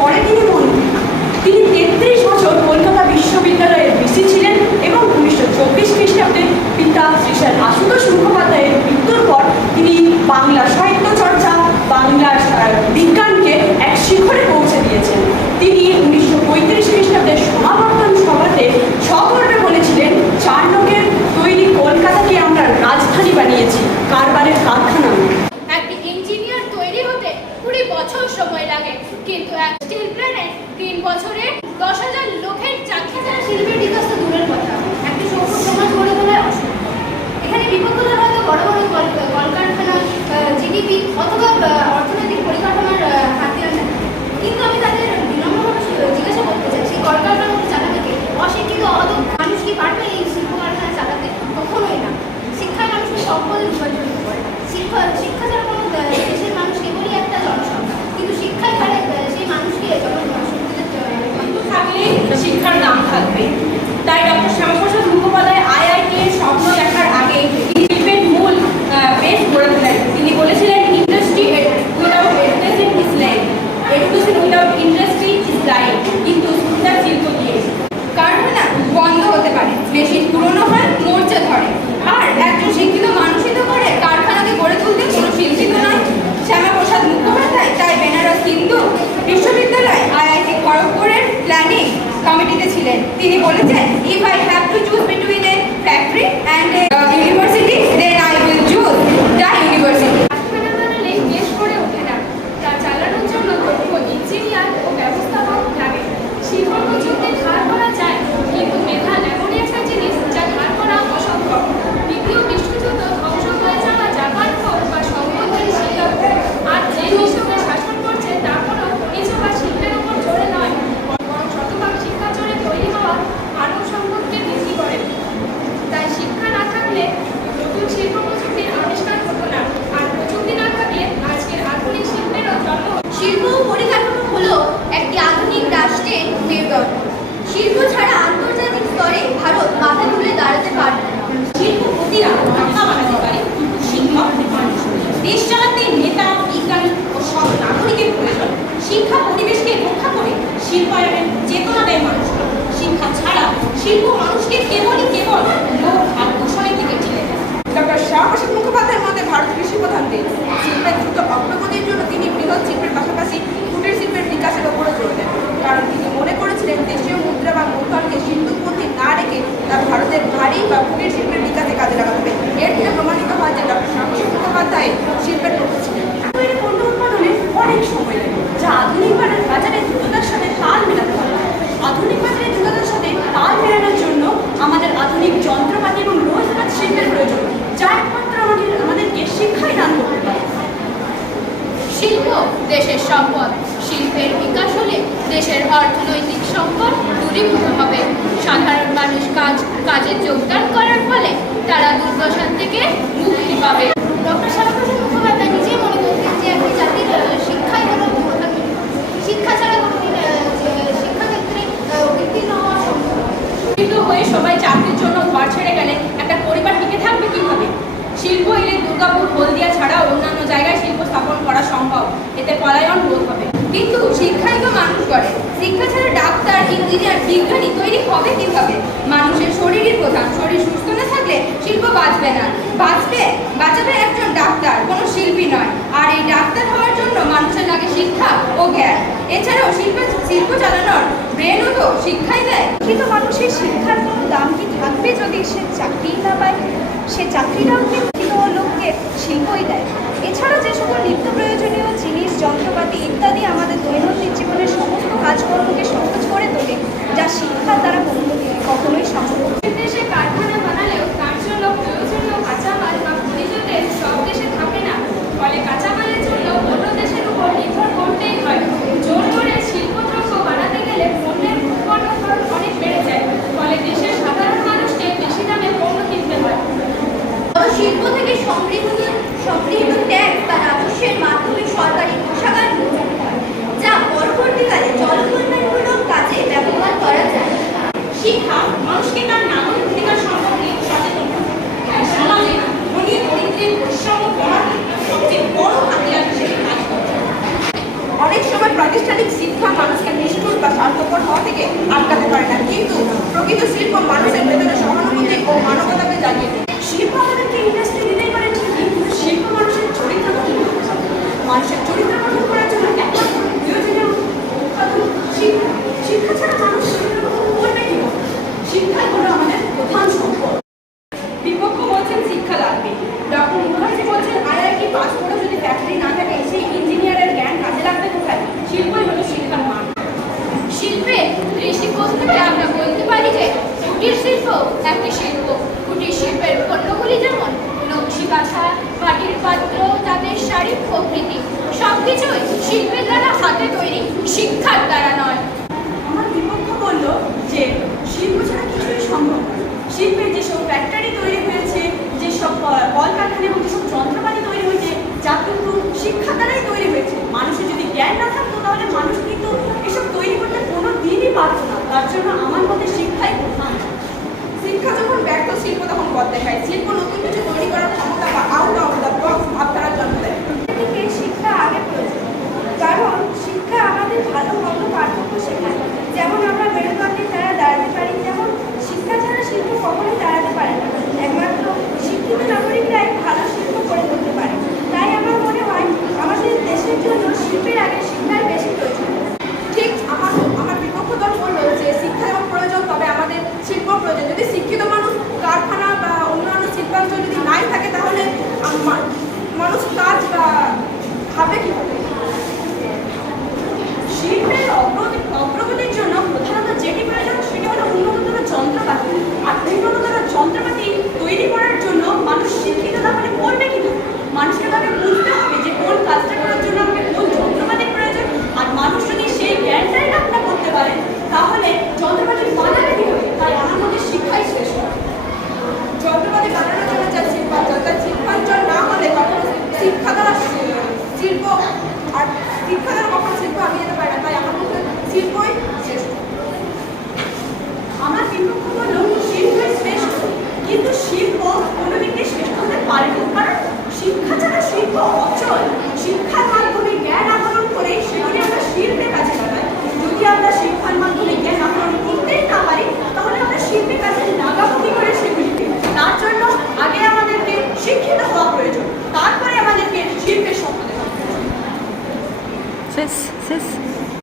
পরে তিনি মন্ত্রী। তিনি 33 বছর কলকাতা বিশ্ববিদ্যালয়ের ভিসি ছিলেন এবং 1924 খ্রিস্টাব্দে পিতা শ্রী স্যার আশুতোষ মুখোপাধ্যায়ের মৃত্যুর পর তিনি বাংলা সাহিত্য চর্চা, বাংলার বিজ্ঞানকে এক শিখরে পৌঁছে দিয়েছেন। তিনি 1935 খ্রিস্টাব্দের সমাবর্তন সভাতে সগর্বে বলেছিলেন, চার লোকের তৈরি কলকাতাকে আমরা রাজধানী বানিয়েছি, কারবারের কারখানা। একটি ইঞ্জিনিয়ার তৈরি হতে 20 বছর সময় লাগে, কিন্তু এক স্টিল প্ল্যান্টে 3 বছরে 10,000 লোকের চাকরি। শিল্পের বিকাশ তো দূরের কথা, একটি সমাজ গড়ে তোলায় অসম্ভব। এখানে বিপক্ষতা হয়তো বড় বড় কলকারখানা, জিডিপি অথবা অর্থনৈতিক পরিকাঠামোর হাতিয়ার নেয়, কিন্তু আমি তাদের বিনম্রভাবে জিজ্ঞাসা করতে চাই, সেই কলকারখানাগুলো চালাতে কে? অশিক্ষিত অদক্ষ মানুষ কি পারবে এই শিল্প কারখানা চালাতে? কখনোই না। শিক্ষায় মানুষকে সম্পদে রূপান্তরিত করে। শিক্ষা ছাড়া কোনো দেশের মানুষ কেবলই একটা জনসংখ্যা, কিন্তু শিক্ষায় তাহলে সেই মানুষকে থাকলেই শিক্ষার দাম থাকবে। তাই ডক্টর শ্যামাপ্রসাদ মুখোপাধ্যায় আইআইটি এর স্বপ্ন দেখার আগে শিল্পের মূল বেস গড়ে তোলেন। তিনি বলেছিলেন, industry without education is life, education without industry is life. কিন্তু সুন্দর শিল্প দিয়ে কারখানা বন্ধ হতে পারে, মেশিন পুরনো হয়, মরচে ধরে, আর একজন শিক্ষিত মানুষই তো করে কারখানাকে গড়ে তুলতে, কোনো শিল্পী তো নয়। শ্যামাপ্রসাদ মুখোপাধ্যায় তাই বেনারস হিন্দু বিশ্ববিদ্যালয় আইআইটি খড়গপুরের প্ল্যানিং কমিটিতে ছিলেন। তিনি বলেছেন, if I have to choose between a factory and a university, then I will choose the university. কারখানা বানালেই দেশ গড়ে ওঠে না, তা চালানোর জন্য দক্ষ ইঞ্জিনিয়ার ও ব্যবস্থাপক লাগে। শিল্প প্রযুক্তি ধার করা যায়, কিন্তু মেধা এমনই একটা জিনিস যা ধার করা অসম্ভব। দ্বিতীয় বিশ্বযুদ্ধ ধ্বংস হয়ে যাওয়া জাপান হোক বা সম্পদশালী সিঙ্গাপুর, আর যে বিশ্বকে শাসন করছে তা কোনো কিছু বা শিল্পের উপর জোরে নয়, বরং শতভাগ শিক্ষা জোরে তৈরি হওয়া মানব সম্পদকে বৃদ্ধি করে। তাই শিক্ষা না থাকলে নতুন শিল্প প্রযুক্তির আবিষ্কার হতো না, আর প্রযুক্তি না থাকলে আজকের আধুনিক শিল্পেরও জন্ম। শিল্প পরিকাঠামো হলো একটি আধুনিক রাষ্ট্রের মেরুদণ্ড। শিল্প ছাড়া আন্তর্জাতিক স্তরে ভারত মাথা তুলে দাঁড়াতে পারবে না। শিল্পপতিরা টাকা বানাতে পারে, কিন্তু শিক্ষক মানুষ। দেশ চালাতে নেতা, বিজ্ঞানী ও সব নাগরিকের প্রয়োজন। শিক্ষা পরিবেশকে রক্ষা করে শিল্পায়নের চেতনা দেয় মানুষকে। শিক্ষা ছাড়া শিল্প মানুষকে কেবল লোক আর দূষণের দিকে ঠেলে দেয়। ডক্টর শ্যামাপ্রসাদ মুখোপাধ্যায়ের মতে ভারত কৃষি প্রধান দেশ। শিল্পের দ্রুত অগ্রগতির জন্য তিনি বৃহৎ শিল্পের পাশাপাশি কুটির শিল্পের বিকাশের ওপরে জোর দেন, কারণ তিনি মনে করেছিলেন দেশীয় মুদ্রা বা মূলধনকে সিন্ধুপন্থী না রেখে তা ভারতের ভারী বা কুটির শিল্পের বিকাশে কাজে লাগাতে হবে। এর থেকে প্রমাণিত হয় যে ডক্টর শ্যামাপ্রসাদ মুখোপাধ্যায় শিল্পের পক্ষে ছিলেন। পণ্য উৎপাদনে অনেক সময় লাগে, যা আধুনিক বাজারের দ্রুততার সাথে তাল মেলাতে হবে। আধুনিক বাজারের দ্রুততার সাথে তাল মেলানোর জন্য আমাদের আধুনিক যন্ত্রপাতি এবং রোজগার শিল্পের প্রয়োজন, যা একমাত্র আমাদেরকে শিক্ষাই দান করতে পারে। শিল্প দেশের সম্পদ, শিল্পের বিকাশ হলে দেশের অর্থনৈতিক সংকট দূরীভূত হবে। সাধারণ মানুষ কাজে যোগদান করার ফলে তারা দুর্দশার থেকে মুক্তি পাবে। ডক্টর শ্যামাপ্রসাদ মুখোপাধ্যায় নিজেই মনে করতেন যে একটি জাতির শিক্ষাই হলো প্রধান। শিক্ষা ছাড়া কোনোদিন শিক্ষাক্ষেত্রে উত্তীর্ণ হওয়া সম্ভব নয়। শিক্ষিত হয়ে সবাই চাকরির জন্য ঘর ছেড়ে গেলে একটা পরিবার টিকে থাকবে কিভাবে? শিল্প এলে দুর্গাপুর, হলদিয়া ছাড়াও অন্যান্য জায়গায় শিল্প স্থাপন করা সম্ভব। এতে পলায়ন রোধ হবে। কিন্তু শিক্ষাই তো মানুষ করে। শিক্ষা ছাড়া ডাক্তার, ইঞ্জিনিয়ার, বিজ্ঞানী তৈরি হবে কিভাবে? মানুষের শরীরই প্রধান। শরীর সুস্থ না থাকলে শিল্প বাঁচবে না। বাঁচাবে একজন ডাক্তার, কোনো শিল্পী নয়। আর এই ডাক্তার হওয়ার জন্য মানুষের লাগে শিক্ষা ও জ্ঞান। এছাড়াও শিল্প চালানোর ব্রেনও তো শিক্ষাই দেয়। কিন্তু মানুষের শিক্ষার কোনো দাম কি থাকবে যদি সে চাকরি না পায়? সে চাকরিটাও কিন্তু লোককে শিল্পই দেয়। এছাড়া যে সকল নিত্য প্রয়োজনীয় জিনিস, যন্ত্রপাতি ইত্যাদি আমাদের দৈনন্দিন জীবনের সমস্ত কাজকর্মকে সহজ করে তোলে, যা শিক্ষার দ্বারা কখনোই সম্ভব। দেশে কারখানা বানালেও তার জন্য প্রয়োজনীয় কাঁচামাল বা খনিজ তেল সব দেশে থাকে না, ফলে কাঁচামালের জন্য অন্য দেশের উপর নির্ভর করতেই হয়। জোর করে শিল্পদ্রব্য বানাতে গেলে পণ্যের উৎপন্ন খরচ অনেক বেড়ে যায়, ফলে দেশের সাধারণ মানুষকে বেশি দামে পণ্য কিনতে হয়। শিল্প থেকে সংগৃহীত ট্যাক্স বা রাজস্বের মাধ্যমে সরকারি কোষাগার গঠন হয়, যা পরবর্তীকালে জনকল্যাণমূলক কাজে ব্যবহার করা যায়। শিক্ষা মানুষকে তার নাগরিক অধিকার সম্পর্কে সচেতন করে। সমাজে ধনী দরিদ্রের বৈষম্য কমাতে সবচেয়ে বড় হাতিয়ার হিসেবে কাজ করছে। অনেক সময় প্রাতিষ্ঠানিক শিক্ষা মানুষ হাতে তৈরি শিক্ষার দ্বারা নয়। আমার বিপক্ষ বলল যে শিল্প ছাড়া কিছুই সম্ভব নয়। শিল্পের যেসব ফ্যাক্টরি তৈরি হয়েছে, যেসব কলকারখানা এবং যেসব যন্ত্রপাতি তৈরি হয়েছে, যা কিন্তু শিক্ষা দ্বারাই তৈরি হয়েছে। মানুষের যদি জ্ঞান না থাকতো তাহলে মানুষ কিন্তু এসব তৈরি করতে কোনো দিনই পারতো না। তার জন্য আমার মতে শিক্ষাই প্রধান। শিক্ষা যখন ব্যর্থ, শিল্প তখন পথ দেখায়। শিল্প নতুন কিছু তৈরি করার ক্ষমতা বা আউট অফ দ্য বক্স ভাবধারার জন্ম দেয়। থেকে শিক্ষা আগে প্রয়োজন, কারণ শিক্ষা আমাদের ভালো মন্দ পার্থক্য শেখায়। যেমন আমরা মেরুদণ্ডের দ্বারা দাঁড়াতে পারি, তেমন শিক্ষা ছাড়া শিল্প কখনোই দাঁড়াতে পারে না। একমাত্র শিক্ষিত নাগরিকরাই ভালো শিল্প করে তুলতে পারে। তাই আমার মনে হয় আমাদের দেশের জন্য শিল্পের আগে শিক্ষার বেশি প্রয়োজন। ঠিক আমার বিপক্ষ দল বললো যে শিক্ষা যেমন প্রয়োজন, তবে আমাদের শিল্প প্রয়োজন। যদি শিক্ষিত মানুষ কারখানা বা অন্যান্য শিল্পাঞ্চল যদি নাই থাকে, তাহলে মানুষ কাজ বা খাবে কীভাবে? শিল্পের অগ্রগতির জন্য প্রধানত যেটি প্রয়োজন সেটি হলো উন্নততর যন্ত্রপাতি। আর উন্নততর যন্ত্রপাতি তৈরি করার জন্য মানুষ শিক্ষিত না হলে করবে কিনা? মানুষকে তাকে বুঝতে হবে যে কোন কাজটা করার জন্য আমাকে কোন যন্ত্রপাতির প্রয়োজন। আর মানুষ যদি সেই জ্ঞানটাই না করতে পারে তাহলে যন্ত্রপাতি বানাবে কি হবে? তাই আমার মধ্যে শিক্ষাই শ্রেষ্ঠ। যন্ত্রপাতি বানানোর জন্য যে শিল্পাঞ্চল, তার শিল্পাঞ্চল না হলে কখনো শিক্ষা দ্বারা শিল্প, আর শিক্ষা দ্বারা কখনো শিল্প আগে যেতে পারে না। তাই আমার মধ্যে শিল্পই শ্রেষ্ঠ। আমার বিপক্ষ বলল শিল্পই শ্রেষ্ঠ, কিন্তু শিল্প কোনো দিকে শ্রেষ্ঠ হতে পারে না, কারণ শিক্ষা ছাড়া শিল্প অচল। শিক্ষা